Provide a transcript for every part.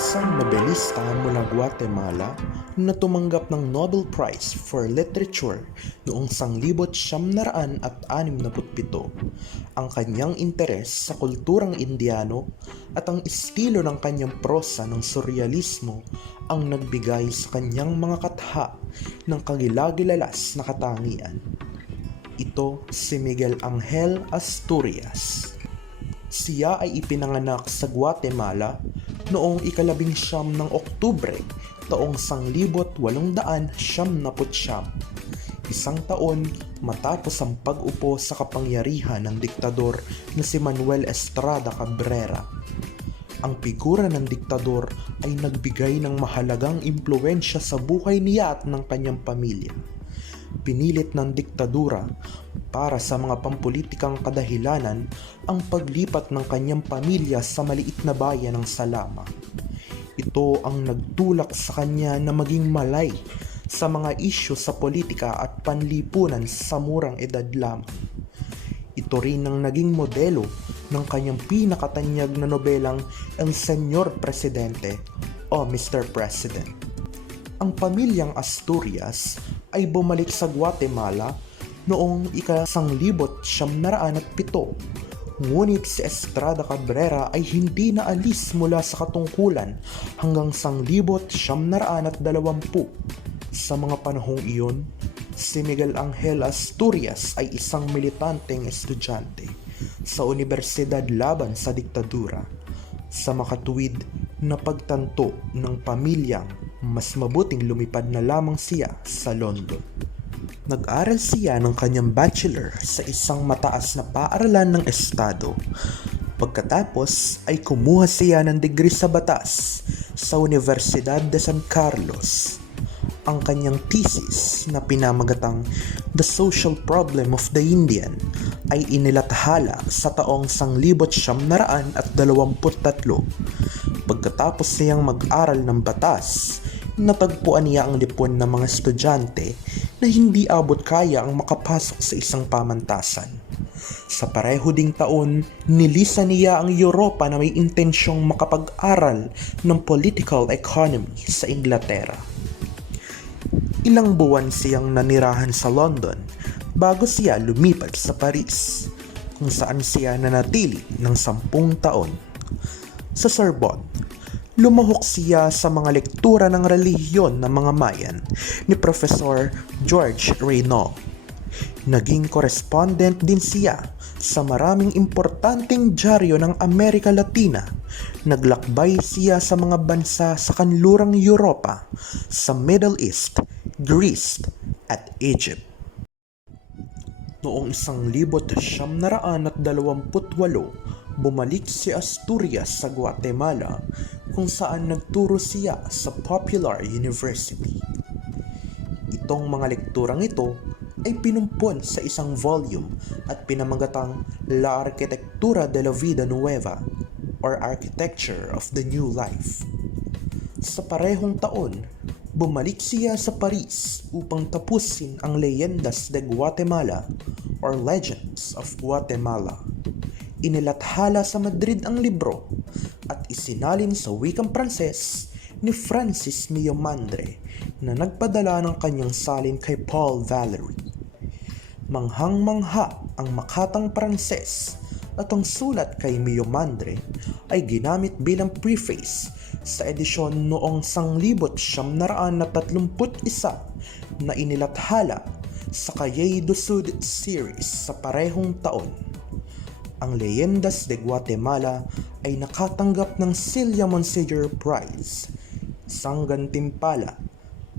isang nobelista mula Guatemala na tumanggap ng Nobel Prize for Literature noong 1967. Ang kanyang interes sa kulturang Indiano at ang estilo ng kanyang prosa ng surrealismo ang nagbigay sa kanyang mga katha ng kagilagilalas na katangian. Ito si Miguel Angel Asturias. Siya ay ipinanganak sa Guatemala noong 19 ng Oktubre taong 1879, isang taon matapos ang pag-upo sa kapangyarihan ng diktador na si Manuel Estrada Cabrera. Ang figura ng diktador ay nagbigay ng mahalagang impluwensya sa buhay niya at ng kanyang pamilya. Pinilit ng diktadura para sa mga pampulitikang kadahilanan ang paglipat ng kanyang pamilya sa maliit na bayan ng Salama. Ito ang nagtulak sa kanya na maging malay sa mga isyu sa politika at panlipunan sa murang edad lamang. Ito rin ang naging modelo ng kanyang pinakatanyag na nobelang El Señor Presidente o Mr. President. Ang pamilyang Asturias ay bumalik sa Guatemala noong 1907, ngunit si Estrada Cabrera ay hindi naalis mula sa katungkulan hanggang 1920. Sa mga panahong iyon, si Miguel Angel Asturias ay isang militanteng estudyante sa universidad laban sa diktadura. Sa makatuwid na pagtanto ng pamilyang mas mabuting lumipad na lamang siya sa London. Nag-aral siya ng kanyang bachelor sa isang mataas na paaralan ng estado. Pagkatapos ay kumuha siya ng degree sa batas sa Universidad de San Carlos. Ang kanyang thesis na pinamagatang The Social Problem of the Indian ay inilathala sa taong 1923. Pagkatapos niyang mag-aral ng batas, natagpuan niya ang lipon ng mga estudyante na hindi abot kaya ang makapasok sa isang pamantasan. Sa pareho ding taon, nilisan niya ang Europa na may intensyong makapag-aral ng political economy sa Inglaterra. Ilang buwan siyang nanirahan sa London bago siya lumipat sa Paris, kung saan siya nanatili ng 10 taon. Sa Sorbonne, lumahok siya sa mga lektura ng relihiyon ng mga Mayan ni Professor George Reynaud. Naging correspondent din siya sa maraming importanteng dyaryo ng Amerika Latina. Naglakbay siya sa mga bansa sa kanlurang Europa, sa Middle East, Greece at Egypt. Noong 1928, bumalik si Asturias sa Guatemala kung saan nagturo siya sa Popular University. Itong mga lekturang ito ay pinumpon sa isang volume at pinamagatang La Arquitectura de la Vida Nueva or Architecture of the New Life. Sa parehong taon, bumalik siya sa Paris upang tapusin ang Leyendas de Guatemala or Legends of Guatemala. Inilathala sa Madrid ang libro at isinalin sa wikang Pranses ni Francis Miomandre na nagpadala ng kanyang salin kay Paul Valéry. Manghang-mangha ang makatang Pranses at ang sulat kay Miomandre ay ginamit bilang preface sa edisyon noong 1931 na inilathala sa Cahiers du Sud series sa parehong taon. Ang Leyendas de Guatemala ay nakatanggap ng Silla Monsignor Prize, isang gantimpala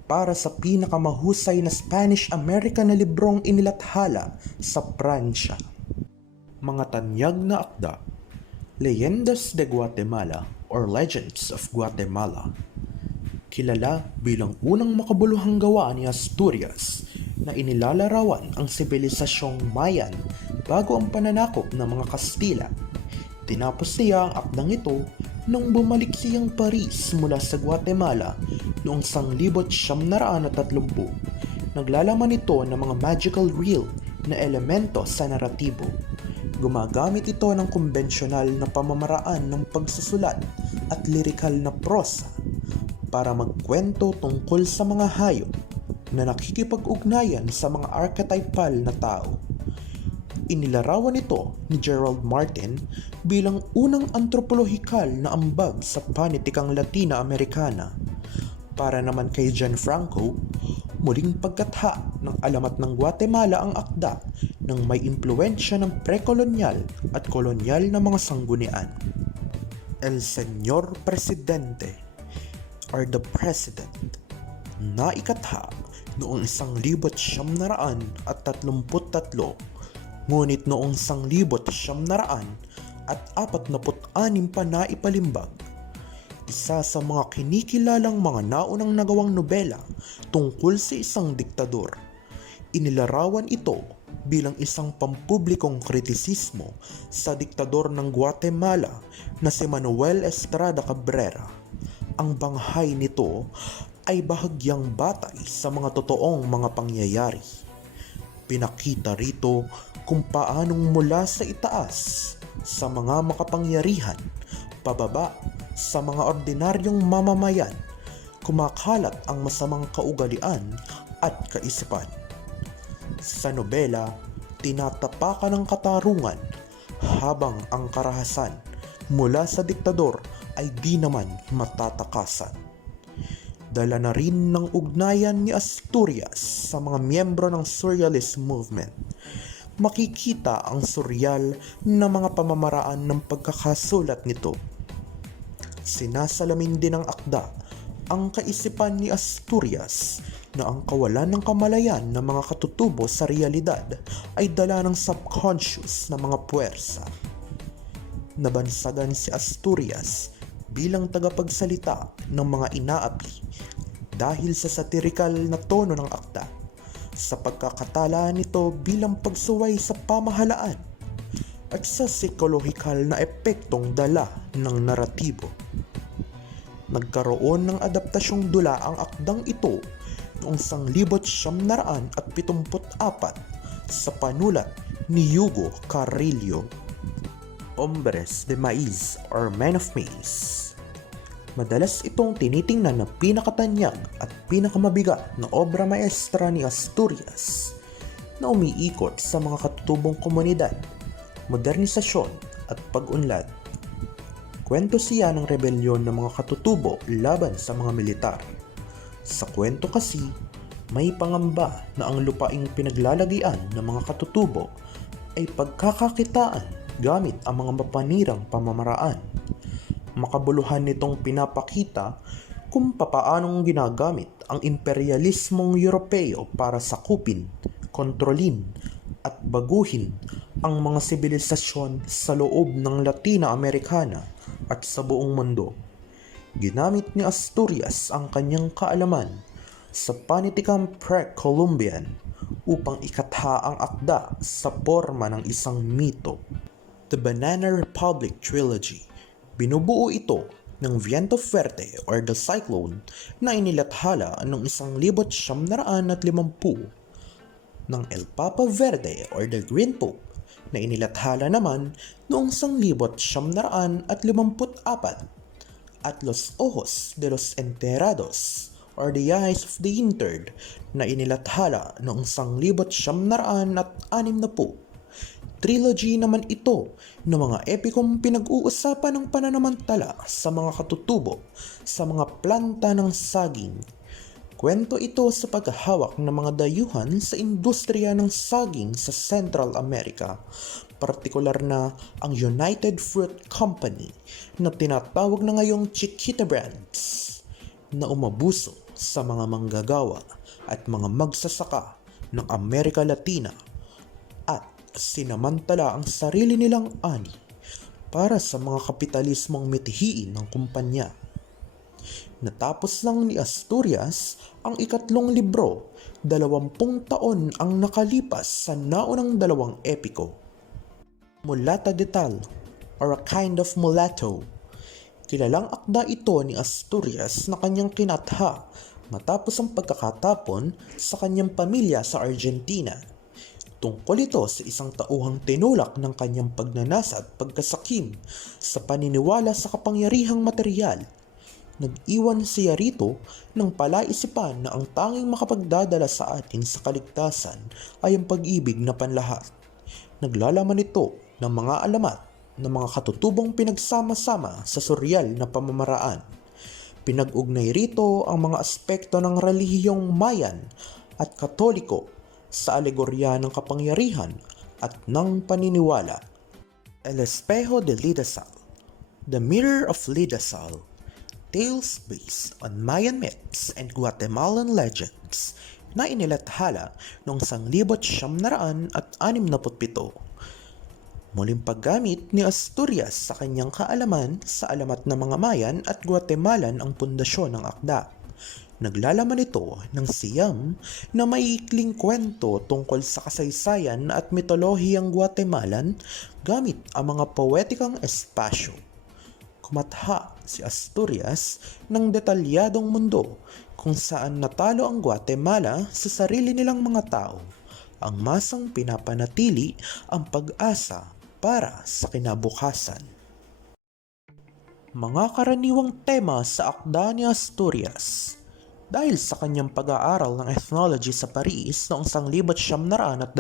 para sa pinakamahusay na Spanish-American na librong inilathala sa Pransya. Mga tanyag na akda: Leyendas de Guatemala or Legends of Guatemala. Kilala bilang unang makabuluhang gawa ni Asturias na inilalarawan ang sibilisasyong Mayan bago ang pananakop ng mga Kastila. Tinapos niya ang akdang ito nung bumalik siyang Paris mula sa Guatemala noong 1930. Naglalaman ito ng mga magical real na elemento sa naratibo. Gumagamit ito ng kumbensyonal na pamamaraan ng pagsusulat at lirikal na prosa para magkwento tungkol sa mga hayop na nakikipag-ugnayan sa mga archetypal na tao. Inilarawan ito ni Gerald Martin bilang unang antropolohikal na ambag sa panitikang Latina-Amerikana. Para naman kay Gianfranco, muling pagkatha ng alamat ng Guatemala ang akda ng may impluwensya ng prekolonyal at kolonyal na mga sanggunian. El Señor Presidente or the President na ikatha noong 1933, ngunit noong 1946 pa na ipalimbag. Isa sa mga kinikilalang mga naunang nagawang nobela tungkol sa isang diktador. Inilarawan ito bilang isang pampublikong kritisismo sa diktador ng Guatemala na si Manuel Estrada Cabrera. Ang banghay nito ay bahagyang batay sa mga totoong mga pangyayari. Pinakita rito kung paanong mula sa itaas sa mga makapangyarihan, pababa sa mga ordinaryong mamamayan, kumakalat ang masamang kaugalian at kaisipan. Sa nobela, tinatapakan ng katarungan habang ang karahasan mula sa diktador ay di naman matatakasan. Dala na rin ng ugnayan ni Asturias sa mga miyembro ng Surrealist Movement. Makikita ang surreal na mga pamamaraan ng pagkakasulat nito. Sinasalamin din ng akda ang kaisipan ni Asturias na ang kawalan ng kamalayan ng mga katutubo sa realidad ay dala ng subconscious na mga puwersa. Nabansagan si Asturias bilang tagapagsalita ng mga inaapi dahil sa satirikal na tono ng akda, sa pagkakatala nito bilang pagsuway sa pamahalaan at sa psikolohikal na epektong dala ng naratibo. Nagkaroon ng adaptasyong dula ang akdang ito noong 1974 sa panulat ni Hugo Carrillo, Hombres de Maíz or Men of Maize. Madalas itong tinitingnan na pinakatanyag at pinakamabigat na obra maestra ni Asturias na umiikot sa mga katutubong komunidad, modernisasyon at pag-unlad. Kwento siya ng rebelyon ng mga katutubo laban sa mga militar. Sa kwento kasi, may pangamba na ang lupaing pinaglalagian ng mga katutubo ay pagkakakitaan gamit ang mga mapanirang pamamaraan. Makabuluhan nitong pinapakita kung papaanong ginagamit ang imperyalismong Europeo para sakupin, kontrolin at baguhin ang mga sibilisasyon sa loob ng Latina-Amerikana at sa buong mundo. Ginamit ni Asturias ang kanyang kaalaman sa panitikang pre-Columbian upang ikatha ang akda sa forma ng isang mito. The Banana Republic Trilogy. Binubuo ito ng Viento Fuerte or The Cyclone na inilathala noong 1950, ng El Papa Verde or The Green Pope na inilathala naman noong 1954, at Los Ojos de los Enterados or The Eyes of the Interred na inilathala noong 1960. Trilogy naman ito ng mga epikong pinag-uusapan ng pananamantala sa mga katutubo sa mga planta ng saging. Kwento ito sa paghahawak ng mga dayuhan sa industriya ng saging sa Central America, partikular na ang United Fruit Company na tinatawag na ngayong Chiquita Brands, na umabuso sa mga manggagawa at mga magsasaka ng Amerika Latina at sinamantala ang sarili nilang ani para sa mga kapitalismong mitihiin ng kumpanya. Natapos lang ni Asturias ang ikatlong libro, 20 taon ang nakalipas sa naunang dalawang epiko. Mulata de Tal or A Kind of Mulatto. Kilalang akda ito ni Asturias na kanyang kinatha matapos ang pagkakatapon sa kanyang pamilya sa Argentina. Tungkol ito sa isang tauhang tinulak ng kanyang pagnanasa at pagkasakim sa paniniwala sa kapangyarihang material. Nag-iwan siya rito ng palaisipan na ang tanging makapagdadala sa atin sa kaligtasan ay ang pag-ibig na panlahat. Naglalaman ito ng mga alamat ng mga katutubong pinagsama-sama sa suryal na pamamaraan. Pinag-ugnay rito ang mga aspekto ng relihiyong Mayan at Katoliko sa alegorya ng kapangyarihan at ng paniniwala. El Espejo de Lidasal, The Mirror of Lidasal, tales based on Mayan myths and Guatemalan legends na inilathala noong 1967. Muling paggamit ni Asturias sa kanyang kaalaman sa alamat ng mga Mayan at Guatemalan ang pundasyon ng akda. Naglalaman ito ng siyam na maiikling kwento tungkol sa kasaysayan at mitolohiyang Guatemalan gamit ang mga poetikang espasyo. Kumatha si Asturias ng detalyadong mundo kung saan natalo ang Guatemala sa sarili nilang mga tao. Ang masang pinapanatili ang pag-asa para sa kinabukasan. Mga karaniwang tema sa akda ni Asturias. Dahil sa kanyang pag-aaral ng ethnology sa Paris noong 1920,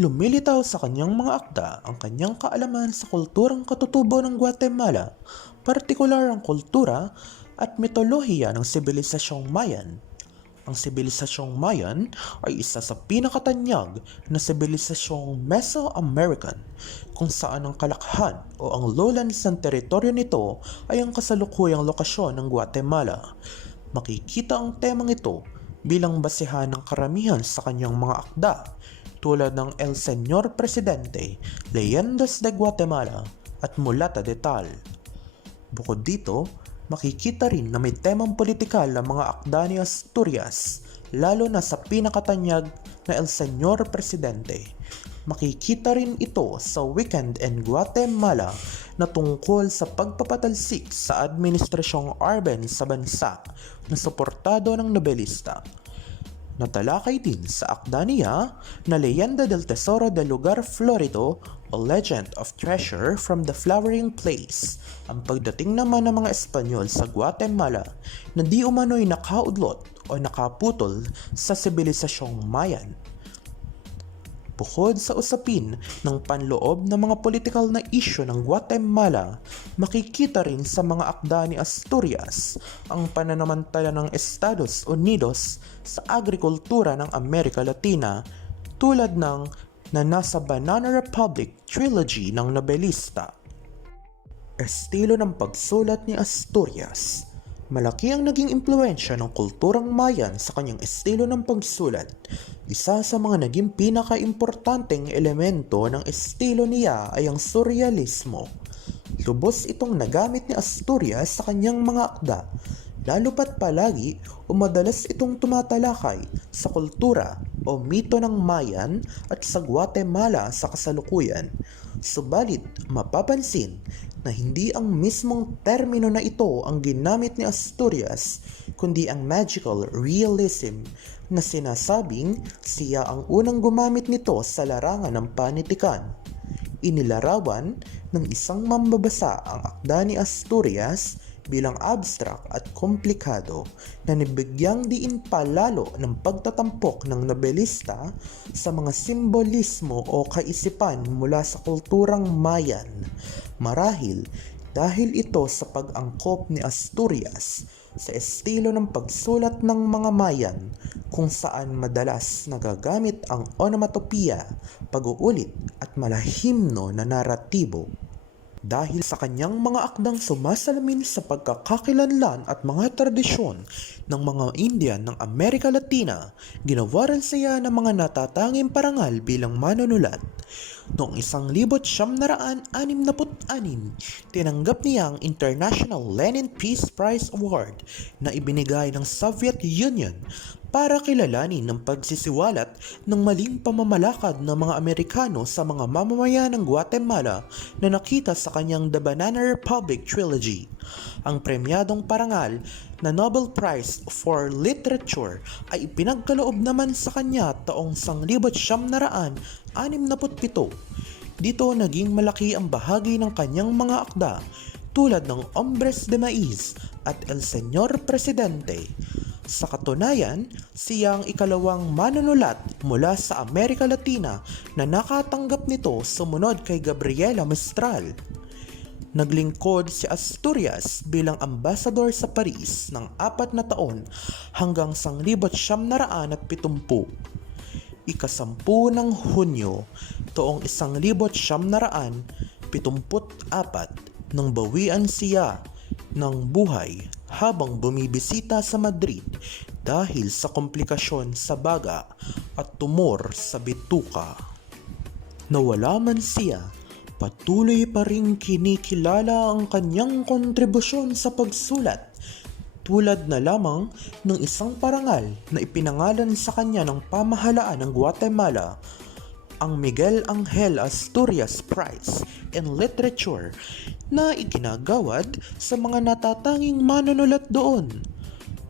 lumilitaw sa kanyang mga akda ang kanyang kaalaman sa kulturang katutubo ng Guatemala, partikular ang kultura at mitolohiya ng sibilisasyong Mayan. Ang sibilisasyong Mayan ay isa sa pinakatanyag na sibilisasyong Mesoamerican, kung saan ang kalakhan o ang lowlands ng teritoryo nito ay ang kasalukuyang lokasyon ng Guatemala. Makikita ang temang ito bilang basehan ng karamihan sa kanyang mga akda tulad ng El Señor Presidente, Leyendas de Guatemala at Mulata de Tal. Bukod dito, makikita rin na may temang politikal ang mga akda ni Asturias, lalo na sa pinakatanyag na El Señor Presidente. Makikita rin ito sa Weekend in Guatemala na tungkol sa pagpapatalsik sa administrasyong Arben sa bansa na suportado ng nobelista. Natalakay din sa akda niya na Leyenda del Tesoro del Lugar Florido o Legend of Treasure from the Flowering Place, ang pagdating naman ng mga Espanyol sa Guatemala na di umano'y nakaudlot o nakaputol sa sibilisasyong Mayan. Bukod sa usapin ng panloob ng mga politikal na isyu ng Guatemala, makikita rin sa mga akda ni Asturias ang pananamantala ng Estados Unidos sa agrikultura ng Amerika Latina tulad ng na nasa Banana Republic Trilogy ng nobelista. Estilo ng pagsulat ni Asturias. Malaki ang naging impluwensya ng kulturang Mayan sa kanyang estilo ng pagsulat. Isa sa mga naging pinaka-importanteng elemento ng estilo niya ay ang surrealismo. Lubos itong nagamit ni Asturias sa kanyang mga akda, lalo pat palagi o madalas itong tumatalakay sa kultura o mito ng Mayan at sa Guatemala sa kasalukuyan. Subalit, mapapansin na hindi ang mismong termino na ito ang ginamit ni Asturias, kundi ang magical realism na sinasabing siya ang unang gumamit nito sa larangan ng panitikan. Inilarawan ng isang mambabasa ang akda ni Asturias bilang abstract at komplikado na nibigyang diin palalo ng pagtatampok ng nobelista sa mga simbolismo o kaisipan mula sa kulturang Mayan. Marahil dahil ito sa pag-angkop ni Asturias sa estilo ng pagsulat ng mga Mayan kung saan madalas nagagamit ang onomatopoeia, pag-uulit at malahimno na naratibo. Dahil sa kanyang mga akdang sumasalamin sa pagkakakilanlan at mga tradisyon ng mga Indian ng Amerika Latina, ginawaran siya ng mga natatanging parangal bilang manunulat. Noong 1966, tinanggap niya ang International Lenin Peace Prize Award na ibinigay ng Soviet Union para kilalanin ng pagsisiwalat ng maling pamamalakad ng mga Amerikano sa mga mamamayan ng Guatemala na nakita sa kanyang The Banana Republic Trilogy. Ang premyadong parangal na Nobel Prize for Literature ay ipinagkaloob naman sa kanya taong 1967. Dito naging malaki ang bahagi ng kanyang mga akda tulad ng Hombres de Maíz at El Señor Presidente. Sa katunayan, siya ang ikalawang manunulat mula sa Amerika Latina na nakatanggap nito sumunod kay Gabriela Mistral. Naglingkod si Asturias bilang ambasador sa Paris ng 4 na taon hanggang 1970. Ika-10 ng Hunyo, taong 1974, nang bawian siya ng buhay habang bumibisita sa Madrid dahil sa komplikasyon sa baga at tumor sa bituka. Nawala man siya, patuloy pa ring kinikilala ang kanyang kontribusyon sa pagsulat, tulad na lamang ng isang parangal na ipinangalan sa kanya ng pamahalaan ng Guatemala, ang Miguel Angel Asturias Prize in Literature na iginagawad sa mga natatanging manunulat doon.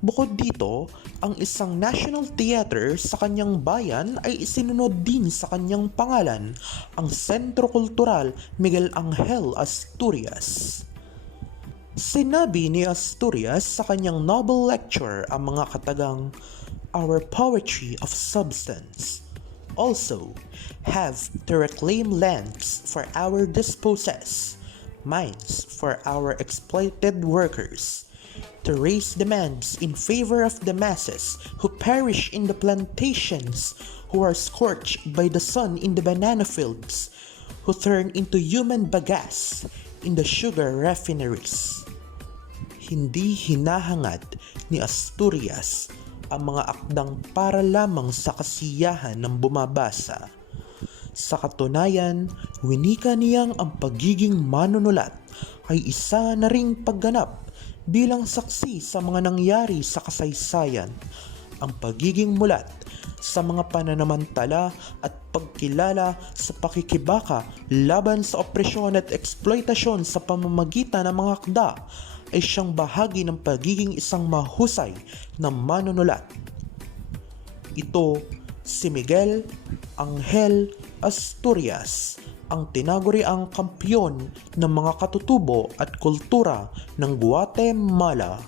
Bukod dito, ang isang national theater sa kanyang bayan ay isinunod din sa kanyang pangalan, ang Sentro Kultural Miguel Angel Asturias. Sinabi ni Asturias sa kanyang Nobel lecture ang mga katagang, "Our poetry of substance also have to reclaim lands for our dispossessed, mines for our exploited workers, to raise demands in favor of the masses who perish in the plantations, who are scorched by the sun in the banana fields, who turn into human bagasse in the sugar refineries." Hindi hinahangad ni Asturias ang mga akdang para lamang sa kasiyahan ng bumabasa. Sa katunayan, winika niyang ang pagiging manunulat ay isa na ring pagganap bilang saksi sa mga nangyari sa kasaysayan. Ang pagiging mulat sa mga pananamantala at pagkilala sa pakikibaka laban sa opresyon at eksploitasyon sa pamamagitan ng mga akda ay siyang bahagi ng pagiging isang mahusay na manunulat. Ito si Miguel Angel Asturias, ang tinaguriang kampiyon ng mga katutubo at kultura ng Guatemala.